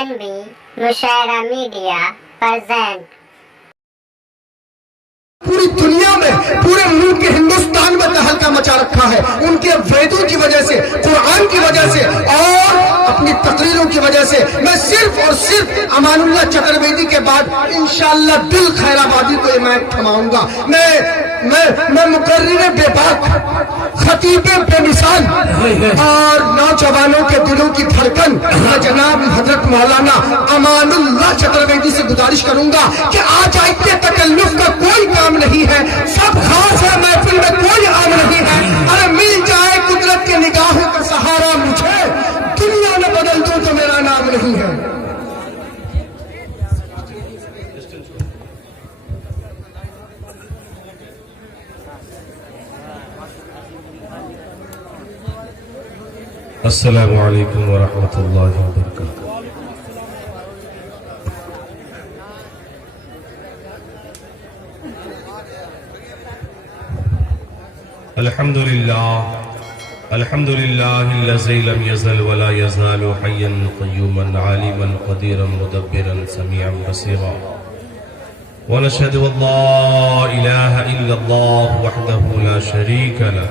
DNB मुशायरा media present. पूरी दुनिया में, पूरे मुल्क के हिंदुस्तान में तहलका मचा रखा है उनके वेदों की वजह से, कुरान की वजह से और अपनी तकरीरों की वजह से। मैं सिर्फ और सिर्फ अमानुल्लाह चतुर्वेदी के बाद इंशाअल्लाह दिल खैराबादी को मैं थमाऊंगा। मैं मुकर्रिर बेबाक, खतीबे बेमिसाल और नौजवानों के दिलों की धड़कन जनाब हजरत मौलाना अमानुल्लाह चतुर्वेदी से गुजारिश करूंगा कि आज इतने तकल्लुफ का कोई काम नहीं है, सब खास है, महफिल में कोई आम नहीं है। अरे मिल जाए कुदरत के निगाहों का सहारा मुझे, दुनिया में बदल दूं तो मेरा नाम नहीं है। अस्सलामु अलैकुम व रहमतुल्लाहि व बरकातुहू। अल्हम्दुलिल्लाहिल्लज़ी लम यज़ल व ला यज़ालु हय्यन क़य्यूमन आलिमन क़दीरन मुदब्बिरन समीअन बसीरा व नशहदु अल्ला इलाहा इल्लल्लाह वहदहु ला शरीका लह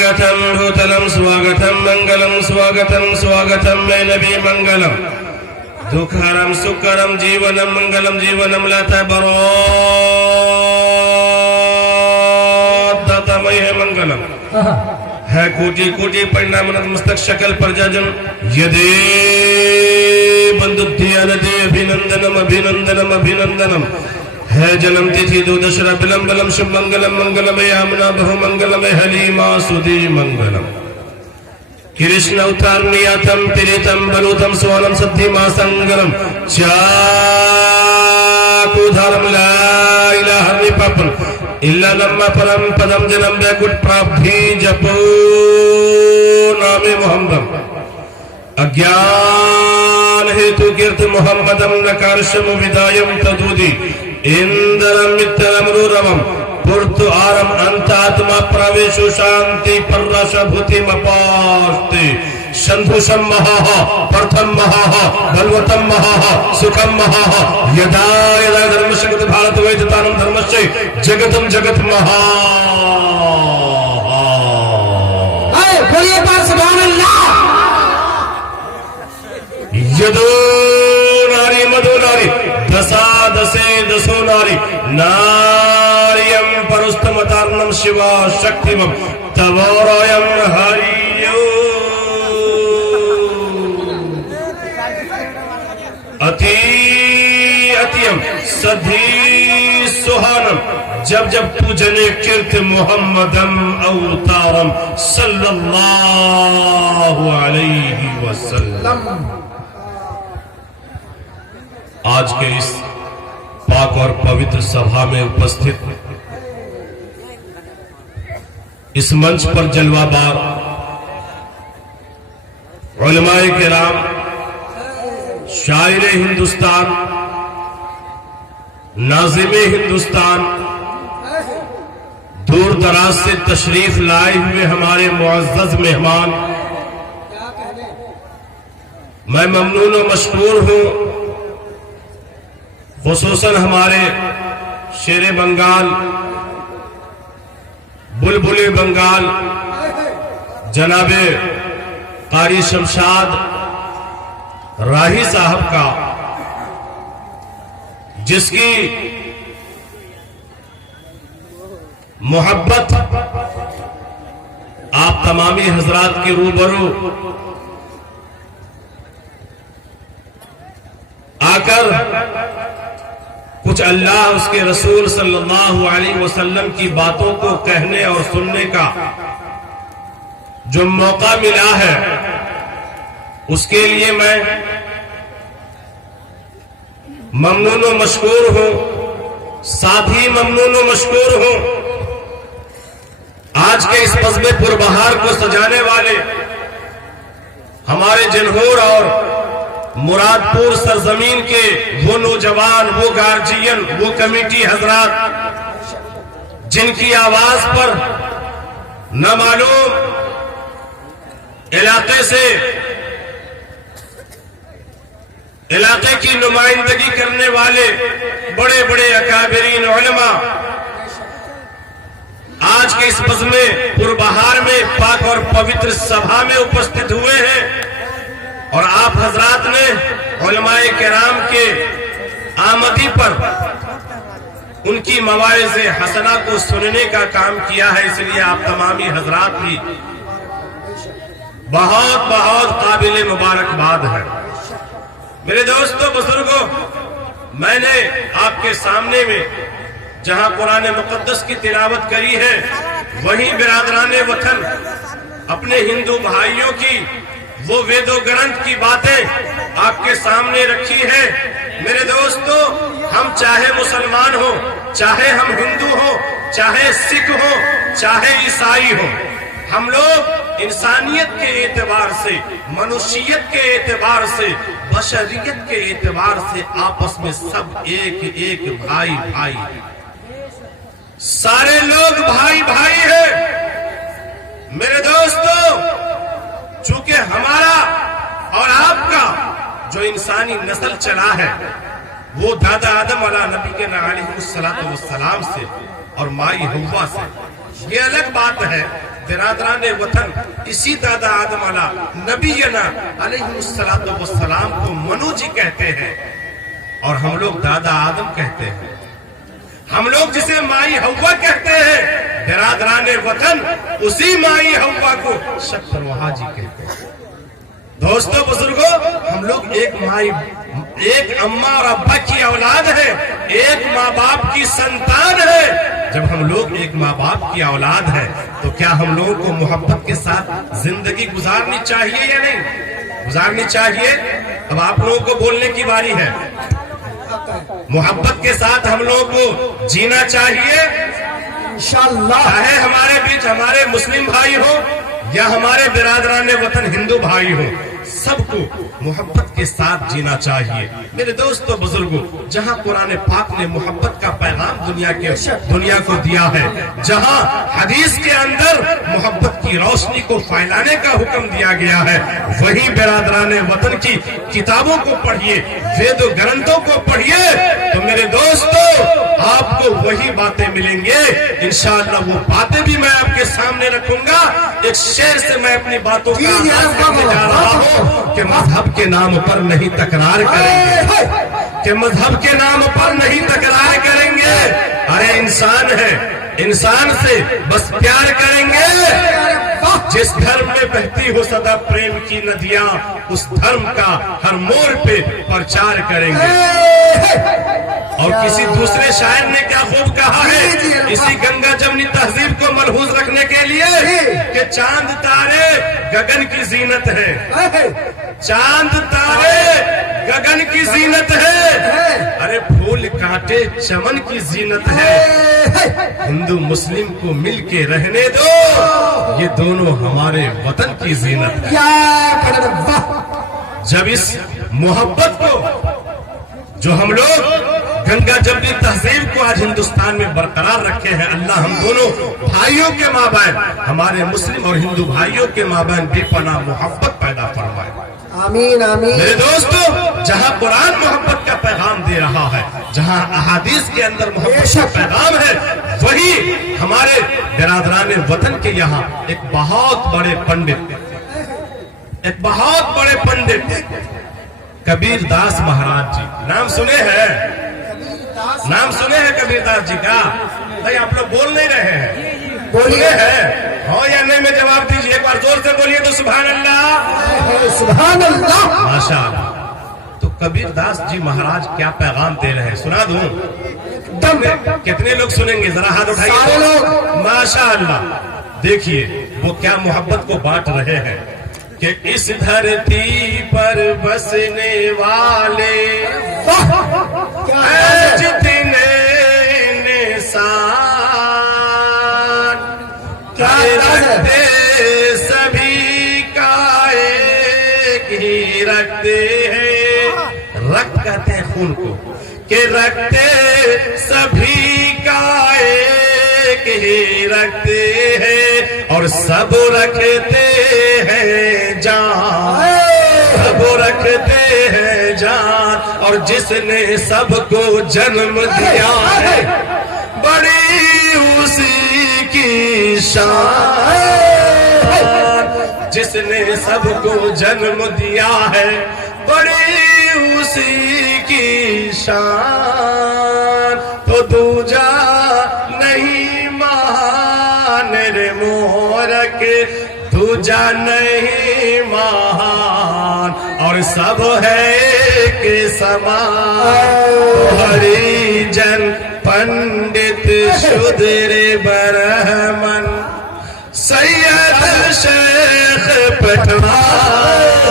स्वागतम भूतलम स्वागतम मंगलम स्वागतम स्वागतम में नबी मंगलम दुखहरम सुखहरम जीवनम मंगलम जीवनम लता बरोदतमय मंगलम है कोटि कोटि परिणाम मस्तक शकल पर जजम यदे बंधुध्यानदे अभिनंदनम अभिनंदनम अभिनंदनम है जन्म तिथि दो दशरा विलंबलम शुभ मंगलम मंगलम यामना बहु मंगलम हलीमा सुधी मंगलम कृष्ण अवतार नियतम तिरितम बलुतम सोनम सद्धि मासंगलम चाकु धर्म ला इलाहा निपपन इल्ला लम्मा परम पदम जन्म बैकुट प्राप्ति जपो नामे मोहम्मद अज्ञान हेतु कीर्त मोहम्मदम नकारशम विदायम तदुदी इंदरम मित्रम रूरवम पुर्तु आरम अंतात्मा प्रवेशु शांति पररस भूति मपास्ते संधुषम महाः प्रथम महाः बलवतम महाः सुखम महाः यदा यदा धर्मस्य कृते भारत वैदितानं धर्मस्य जगतम जगत महा बोलिए बात सुभान अल्लाह। यदो नारी मधु नारी दशा दशे दशो नारी नार्यम परुस्तमतार्णम शिवा शक्तिमम तवोरयम हरियो अति अतियम सधी सुहानम जब जब पूजने कीर्त मोहम्मदम अवतारम सल्लल्लाहु अलैहि वसल्लम। आज के इस पाक और पवित्र सभा में उपस्थित इस मंच पर जलवाबार उलमाए किराम, शायर हिंदुस्तान, नाज़िमे हिंदुस्तान, दूर दराज से तशरीफ लाए हुए हमारे मुअज़्ज़ज़ मेहमान, मैं ममनून और मशकूर हूं। खुसूसन हमारे शेरे बंगाल, बुलबुले बंगाल जनाबे कारी शमशाद राही साहब का, जिसकी मोहब्बत तमामी हजरात के रूबरू आकर कुछ अल्लाह उसके रसूल सल्लल्लाहु अलैहि वसल्लम की बातों को कहने और सुनने का जो मौका मिला है, उसके लिए मैं ममनून व मशकूर हूं, साथ ही ममनून व मशकूर हूं आज के इस बज़्म पुरबहार को सजाने वाले हमारे जनहूर और मुरादपुर सरजमीन के वो नौजवान, वो गार्जियन, वो कमेटी हजरात जिनकी आवाज पर न मालूम इलाके से इलाके की नुमाइंदगी करने वाले बड़े बड़े अकाबिरीन उलमा आज के इस बज़्म पुरबहार में पाक और पवित्र सभा में उपस्थित हुए हैं और आप हजरात ने उलमाए किराम के आमदी पर उनकी मवाइज़ हसना को सुनने का काम किया है। इसलिए आप तमामी हजरात भी बहुत बहुत काबिल मुबारकबाद है। मेरे दोस्तों बुजुर्गों, मैंने आपके सामने में जहां कुरान मुकद्दस की तिलावत करी है, वहीं बिरादरान वतन अपने हिंदू भाइयों की वो वेदो ग्रंथ की बातें आपके सामने रखी है। मेरे दोस्तों, हम चाहे मुसलमान हो, चाहे हम हिंदू हो, चाहे सिख हो, चाहे ईसाई हो, हम लोग इंसानियत के एतबार से, मनुष्यत के एतबार से, बशरियत के एतबार से आपस में सब एक एक भाई भाई, सारे लोग भाई भाई हैं। मेरे दोस्तों, चूंकि हमारा और आपका जो इंसानी नस्ल चला है वो दादा आदम अला नबी के अलैहिस्सलातु वस्सलाम से और माई हव्वा से, ये अलग बात है। बिरादरान वतन इसी दादा आदम अला नबीना अलैहिस्सलातु वस्सलाम को मनु जी कहते हैं और हम लोग दादा आदम कहते हैं। हम लोग जिसे माई हव्वा कहते हैं, बिरादरान वतन उसी माई हव्वा को शक्करवहा जी कहते हैं। दोस्तों बुजुर्गों, हम लोग एक अम्मा और अब्बा की औलाद है, एक माँ बाप की संतान है। जब हम लोग एक माँ बाप की औलाद है तो क्या हम लोगों को मोहब्बत के साथ जिंदगी गुजारनी चाहिए या नहीं? गुजारनी चाहिए। अब आप लोगों को बोलने की बारी है। मोहब्बत के साथ हम लोगों को जीना चाहिए इंशाअल्लाह। चाहे हमारे बीच हमारे मुस्लिम भाई हो या हमारे बिरादरान वतन हिंदू भाई हो, सबको मोहब्बत के साथ जीना चाहिए। मेरे दोस्तों बुजुर्गों, जहाँ कुरान पाक ने मोहब्बत का पैगाम दुनिया को दिया है, जहाँ हदीस के अंदर मोहब्बत की रोशनी को फैलाने का हुक्म दिया गया है, वही बिरादरान वतन की किताबों को पढ़िए, वेद ग्रंथों को पढ़िए, तो मेरे दोस्तों आपको वही बातें मिलेंगे। इंशाअल्लाह वो बातें भी मैं आपके सामने रखूंगा। एक शेर से मैं अपनी बातों का आगाज करने जा रहा हूँ कि मजहब के नाम पर नहीं तकरार करेंगे, कि मजहब के नाम पर नहीं तकरार करेंगे। अरे इंसान है, इंसान से बस प्यार करेंगे। जिस धर्म में बहती हो सदा प्रेम की नदियां, उस धर्म का हर मोड़ पे प्रचार करेंगे। और किसी दूसरे शायर ने क्या खूब कहा है इसी गंगा जमनी तहजीब को मलहूज रखने के लिए कि चांद तारे गगन की जीनत है, चांद तारे गगन की जीनत है, अरे फूल कांटे चमन की जीनत है। हिंदू मुस्लिम को मिल के रहने दो, ये दोनों हमारे वतन की जीनत है। जब इस मोहब्बत को जो हम लोग गंगा जमनी तहजीब को आज हिंदुस्तान में बरकरार रखे हैं, अल्लाह हम दोनों भाइयों के माबैन, हमारे मुस्लिम और हिंदू भाइयों के माबैन बेपनाह मोहब्बत पैदा फरमाए। आमीन आमीन। मेरे दोस्तों, जहाँ कुरान मोहब्बत का पैगाम दे रहा है, जहाँ अहादीस के अंदर मोहब्बत का पैगाम है, वही हमारे बिरादरान वतन के यहाँ एक बहुत बड़े पंडित कबीर दास महाराज जी, नाम सुने हैं? नाम सुने हैं कबीर दास जी का? भाई आप लोग बोल नहीं रहे हैं। बोलिए। है हाँ या नहीं में जवाब दीजिए, एक बार जोर से बोलिए तो सुभान अल्लाह। सुभान अल्लाह। माशाअल्लाह। तो कबीरदास जी महाराज क्या पैगाम दे रहे हैं, सुना दूं? कितने लोग सुनेंगे, जरा हाथ उठाइए। सारे लोग। माशाअल्लाह। देखिए वो क्या मोहब्बत को बांट रहे हैं कि इस धरती पर बसने वाले जितने इंसान रखते सभी का एक ही रखते हैं। रक्त कहते हैं खून को, कि रखते सभी का एक ही रखते हैं और सब रखते हैं जान, सब रखते हैं जान। और जिसने सबको जन्म दिया है बड़ी उसी की शान, जिसने सबको जन्म दिया है बड़ी उसी की शान। तो दूजा नहीं महान रे मोरक, दूजा नहीं महान और सब है के समान। हरिजन पंडित शूद्र ब्राह्मण सैयद शेख पठवान,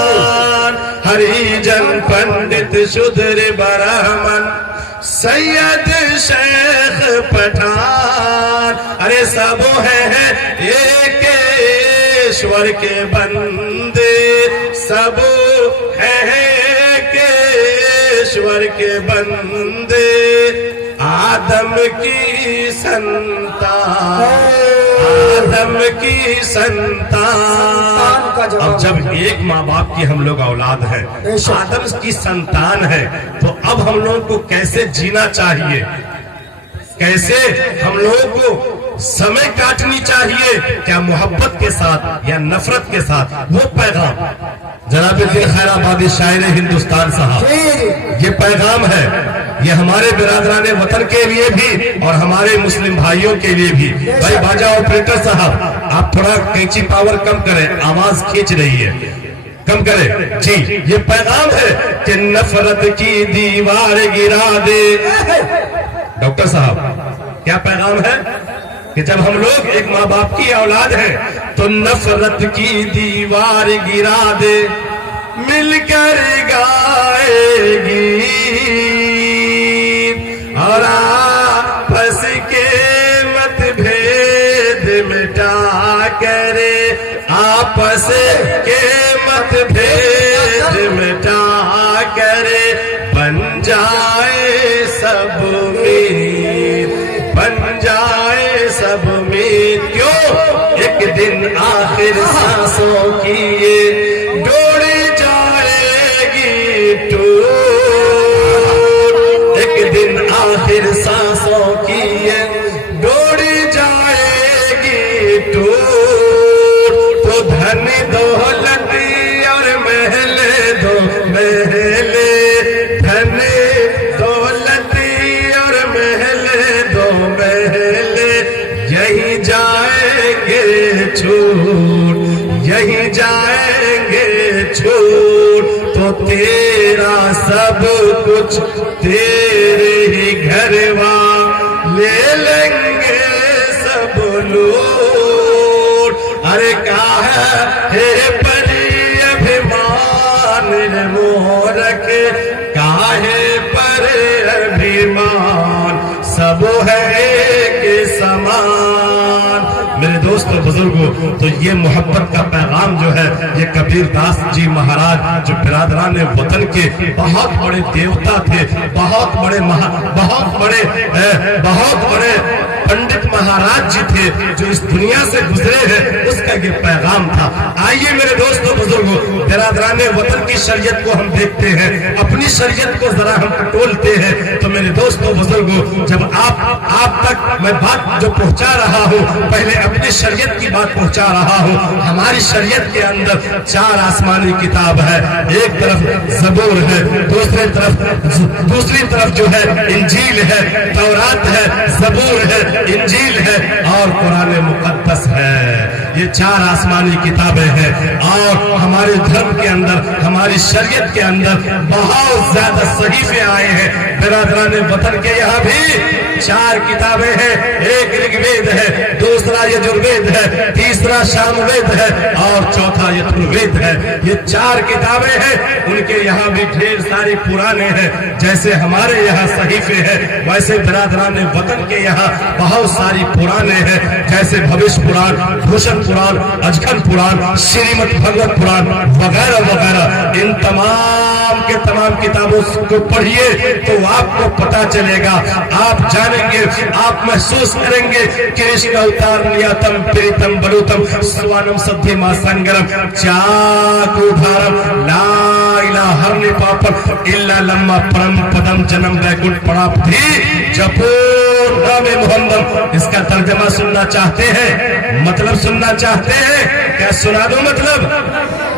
हरिजन पंडित शूद्र ब्राह्मण सैयद शेख पठान। अरे सब है एक ईश्वर के बंदे, सब है ईश्वर के बंदे। आदम की संतान, आदम की संतान। अब जब एक माँ बाप की हम लोग औलाद है, आदम की संतान है, तो अब हम लोगों को कैसे जीना चाहिए, कैसे हम लोगों को समय काटनी चाहिए, क्या मोहब्बत के साथ या नफरत के साथ? वो पैगाम जनाब खैराबादी शायर हिंदुस्तान साहब, ये पैगाम है, ये हमारे बिरादरान वतन के लिए भी और हमारे मुस्लिम भाइयों के लिए भी। भाई बाजा ऑपरेटर साहब, आप थोड़ा कैंची पावर कम करें, आवाज खींच रही है, कम करें जी। ये पैगाम है कि नफरत की दीवार गिरा दे। डॉक्टर साहब क्या पैगाम है कि जब हम लोग एक माँ बाप की औलाद हैं तो नफरत की दीवार गिरा दे, मिलकर गाएगी और आपस के मतभेद मिटा करे, आपस के मतभेद मिटा करे, बन जाए सब मीत, बन जाए सब मीत। क्यों? एक दिन आखिर सांसों की ये डोरी जाएगी टूट, एक दिन आखिर सांसों की ये डोरी जाएगी टूट। तो धन दौलत और महले दो महले, धन दौलत और महले दो महले, यही जाएंगे छूट, यही जाएंगे छूट। तो तेरा सब कुछ तेरे ही घरवा ले लेंगे सब लोग। अरे कहा है परी अभिमान मोरक, काहे पर अभिमान, सब है के समान। मेरे दोस्तों बुजुर्गों, तो ये मोहब्बत का पैगाम जो है, ये कबीरदास जी महाराज जो बिरादरान वतन के बहुत बड़े देवता थे, बहुत बड़े पंडित महाराज जी थे जो इस दुनिया से गुजरे हैं, उसका ये पैगाम था। आइए मेरे दोस्तों बुजुर्गों, बिरादरान वतन की शरीयत को हम देखते हैं, अपनी शरीयत को जरा हम टटोलते हैं। तो मेरे दोस्तों बुजुर्गों, जब आप तक मैं बात जो पहुंचा रहा हूँ पहले अपनी शरीयत की बात पहुंचा रहा हूँ। हमारी शरीयत के अंदर 4 आसमानी किताब है। एक तरफ ज़बूर है, दूसरी तरफ जो है इंजील है, तौरात है, ज़बूर है, इंजील है और कुरान मुक़द्दस है। ये 4 आसमानी किताबें हैं और हमारे धर्म के अंदर, हमारी शरीयत के अंदर बहुत ज्यादा सहीफे आए हैं। बिरादरान वतन के यहाँ भी 4 किताबें हैं। एक ऋग्वेद है, दूसरा यजुर्वेद है, तीसरा सामवेद है और चौथा यजुर्वेद है। ये 4 किताबें हैं। उनके यहाँ भी ढेर सारी पुराने हैं। जैसे हमारे यहाँ सहीफे हैं वैसे बिरादरान वतन के यहाँ बहुत सारी पुराने हैं। जैसे भविष्य पुराण, भूषण पुराण, अजगन पुराण, श्रीमद् भगवत पुराण वगैरह वगैरह। इन तमाम के तमाम किताबों को पढ़िए तो आपको पता चलेगा, आप जानेंगे, आप महसूस करेंगे। कृष्ण अवतार नियतम प्रीतम बलुतम स्वानम सद्धि मां संगरम चाकुधारम ला इलाहा पापम इल्ला लम्मा परम पदम जन्म वैकुंठ प्राप्ति जपो नामे मोहम्मद। इसका तर्जमा सुनना चाहते हैं? मतलब सुनना चाहते हैं? क्या सुना दो मतलब?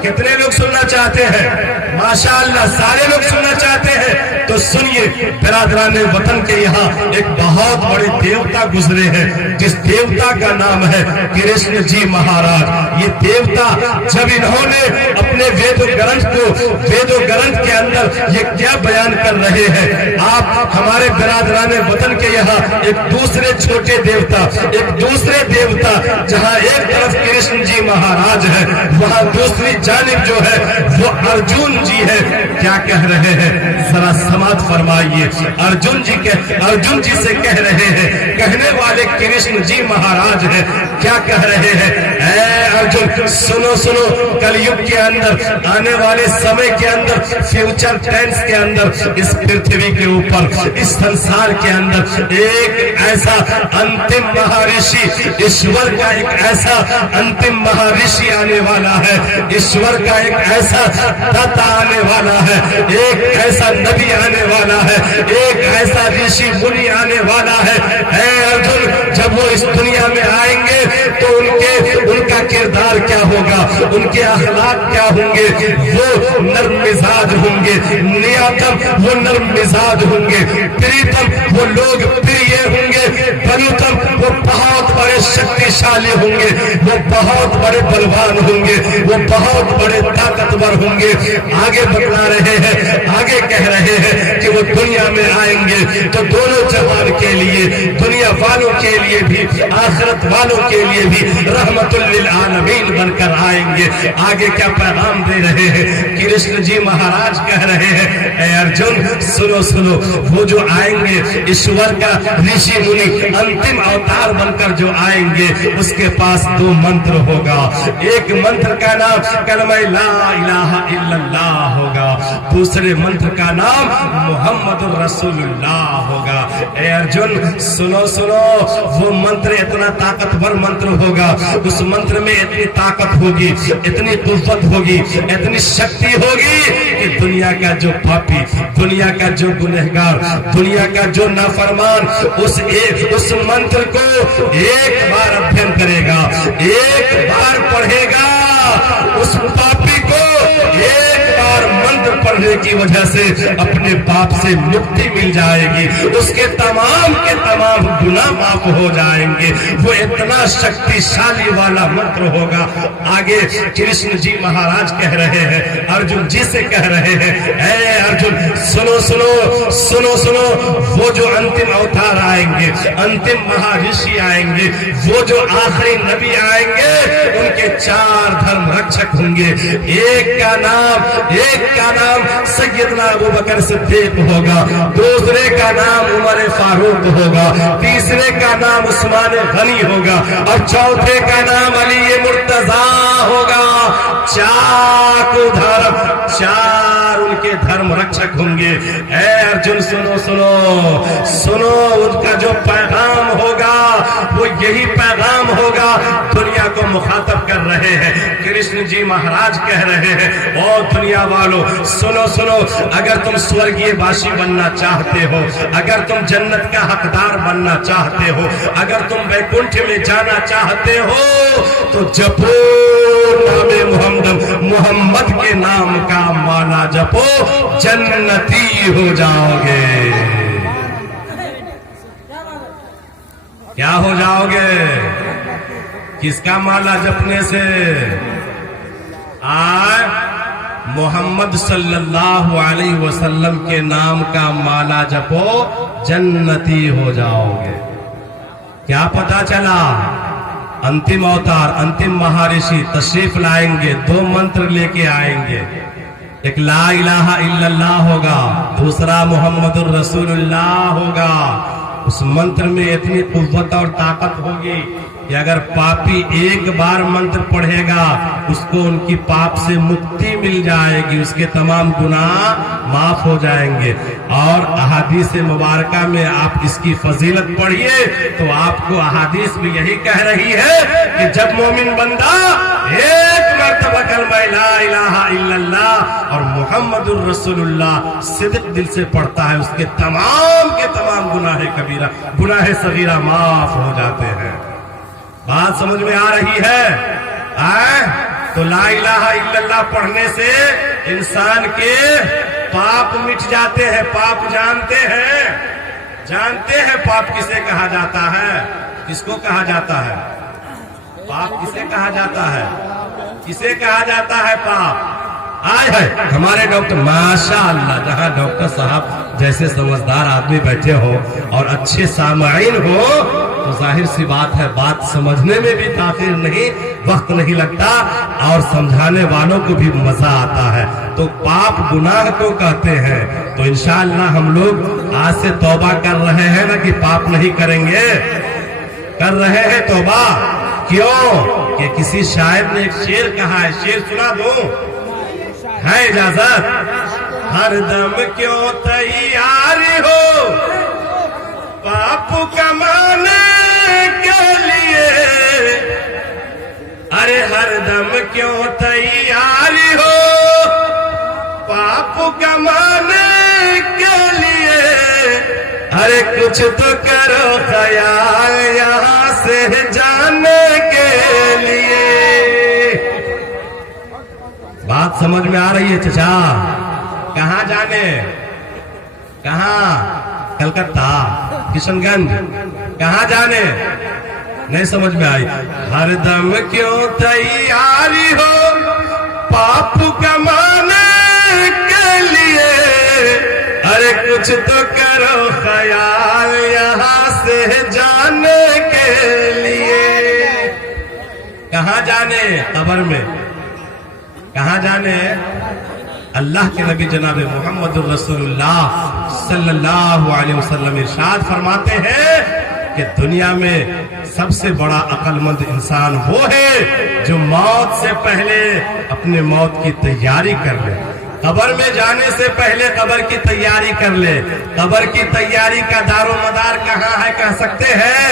कितने लोग सुनना चाहते हैं? माशाअल्लाह सारे लोग सुनना चाहते हैं। तो सुनिए, बिरादरान वतन के यहाँ एक बहुत बड़े देवता गुजरे हैं जिस देवता का नाम है कृष्ण जी महाराज। ये देवता जब इन्होंने अपने वेद ग्रंथ के अंदर ये क्या बयान कर रहे हैं, आप हमारे बिरादरान वतन के यहाँ एक दूसरे छोटे देवता, एक दूसरे देवता, जहाँ एक तरफ कृष्ण जी महाराज है वहाँ दूसरी जानिब जो है वो अर्जुन जी है। क्या कह रहे हैं जरा समाज फरमाइए। अर्जुन जी से कह रहे हैं, कहने वाले कृष्ण जी महाराज हैं। क्या कह रहे हैं? ऐ अर्जुन सुनो सुनो, कलयुग के अंदर, आने वाले समय के अंदर, फ्यूचर टेंस के अंदर, इस पृथ्वी के ऊपर, इस संसार के अंदर एक ऐसा अंतिम महर्षि, ईश्वर का एक ऐसा अंतिम महर्षि आने वाला है। ईश्वर का एक ऐसा दाता आने वाला है, एक ऐसा नबी आने वाला है, एक ऐसा ऋषि मुनि आने वाला है। ऐ अर्जुन, जब वो इस दुनिया में आएंगे तो उनका किरदार क्या होगा, उनके अखलाक क्या होंगे? वो नर्म मिजाज होंगे, नियातम वो नर्म मिजाज होंगे, प्रीतम वो लोग प्रिय होंगे, बलुतम वो बहुत बड़े शक्तिशाली होंगे, वो बहुत बड़े बलवान होंगे, वो बहुत बड़े ताकतवर होंगे। आगे बतला रहे हैं, आगे कह रहे हैं कि वो दुनिया में आएंगे तो दोनों जहान के लिए, दुनिया वालों के लिए भी, आखिरत वालों के लिए भी रहमतुल लिल आलमीन बनकर आएंगे। आगे क्या पैगाम दे रहे हैं? कृष्ण जी महाराज कह रहे हैं, ऐ अर्जुन सुनो सुनो, वो जो आएंगे ईश्वर का ऋषि मुनि अंतिम अवतार बनकर जो आएंगे उसके पास 2 मंत्र होगा। एक मंत्र का नाम कलमा ला इलाहा इल्लल्लाह होगा, दूसरे मंत्र का नाम मुहम्मदुर रसूलुल्लाह होगा। ऐ अर्जुन सुनो सुनो, वो मंत्र इतना ताकतवर मंत्र होगा, उस मंत्र में इतनी ताकत होगी, इतनी कुव्वत होगी, इतनी शक्ति होगी कि दुनिया का जो पापी, दुनिया का जो गुनहगार, दुनिया का जो नाफरमान उस मंत्र को एक बार अध्ययन करेगा, एक बार पढ़ेगा, उस पापी को एक बार मंत्र पढ़ने की वजह से अपने पाप से मुक्ति मिल जाएगी, उसके तमाम के तमाम गुनाह माफ हो जाएंगे। वो इतना शक्तिशाली वाला मंत्र होगा। आगे कृष्ण जी महाराज कह रहे हैं, अर्जुन जी से कह रहे हैं, ऐ अर्जुन सुनो सुनो सुनो सुनो, वो जो अंतिम अवतार आएंगे, अंतिम महर्षि आएंगे, वो जो आखिरी नबी आएंगे, उनके 4 धर्म रक्षक होंगे। एक का नाम सैयदना अबू बकर सिद्दीक होगा, दूसरे का नाम उमर फारूक होगा, तीसरे का नाम उस्मान गनी होगा और चौथे का नाम अली मुर्तजा होगा। 4 उनके धर्म रक्षक होंगे। ऐ अर्जुन सुनो सुनो सुनो, उनका जो पैगाम होगा वो यही पैगाम होगा। दुनिया को मुखातब कर रहे हैं। कृष्ण जी महाराज कह रहे हैं, ओ दुनिया वालों सुनो सुनो, अगर तुम स्वर्गीय वासी बनना चाहते हो, अगर तुम जन्नत का हकदार बनना चाहते हो, अगर तुम वैकुंठ में जाना चाहते हो, तो जपो नामे मोहम्मद के नाम का माला जपो, जन्नती हो जाओगे। क्या हो जाओगे? किसका माला जपने से? मोहम्मद सल्लल्लाहु अलैहि वसल्लम के नाम का माला जपो, जन्नती हो जाओगे। क्या पता चला? अंतिम अवतार, अंतिम महर्षि तशरीफ लाएंगे, 2 मंत्र लेके आएंगे। एक ला इलाहा इल्लल्लाह होगा, दूसरा मोहम्मदुर रसूलुल्लाह होगा। उस मंत्र में इतनी कुव्वत और ताकत होगी कि अगर पापी एक बार मंत्र पढ़ेगा, उसको उनकी पाप से मुक्ति मिल जाएगी, उसके तमाम गुनाह माफ हो जाएंगे। और अहादीस मुबारका में आप इसकी फजीलत पढ़िए तो आपको अहादीस भी यही कह रही है कि जब मोमिन बंदा एक मर्तबा कलमा ला इलाहा इल्लल्लाह और मुहम्मदुर रसूलुल्लाह सिद्क दिल से पढ़ता है, उसके तमाम के तमाम गुनाह कबीरा, गुनाह सगीरा माफ हो जाते हैं। बात समझ में आ रही है? तो ला इलाहा इल्लल्लाह पढ़ने से इंसान के पाप मिट जाते हैं। पाप जानते हैं पाप किसे कहा जाता है? किसको कहा जाता है? पाप किसे कहा जाता है? किसे कहा जाता है पाप? आए है हमारे डॉक्टर, माशाअल्लाह, जहां डॉक्टर साहब जैसे समझदार आदमी बैठे हो और अच्छे सामाइन हो तो जाहिर सी बात है, बात समझने में भी ताखिर नहीं, वक्त नहीं लगता और समझाने वालों को भी मजा आता है। तो पाप गुनाह को कहते हैं। तो इंशाअल्लाह हम लोग आज से तौबा कर रहे हैं ना कि पाप नहीं करेंगे, कर रहे हैं तौबा। क्यों? कि किसी शायर ने एक शेर कहा है, शेर सुना दूं? है इजाजत? हर दम क्यों तैयारी हो पाप कमाने के लिए, अरे हर दम क्यों तैयारी हो पाप कमाने के लिए, अरे कुछ तो करो ख्याल यहाँ से जाने के लिए। बात समझ में आ रही है चचा? कहाँ जाने? कहाँ? कलकत्ता, किशनगंज, कहाँ जाने? नहीं समझ में आई? हर दम क्यों तैयारी हो पाप कमाने के लिए, अरे कुछ तो करो ख्याल यहाँ से जाने के लिए। कहाँ जाने? कब्र में। कहाँ जाने? अल्लाह के नबी जनाब मोहम्मद रसूलुल्लाह सल्लल्लाहु अलैहि वसल्लम इरशाद फरमाते हैं कि दुनिया में सबसे बड़ा अक्लमंद इंसान वो है जो मौत से पहले अपने मौत की तैयारी कर ले। कब्र में जाने से पहले कब्र की तैयारी कर ले। कब्र की तैयारी का दारो मदार कहाँ है? कह सकते हैं?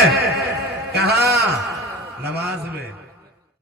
कहाँ? नमाज में।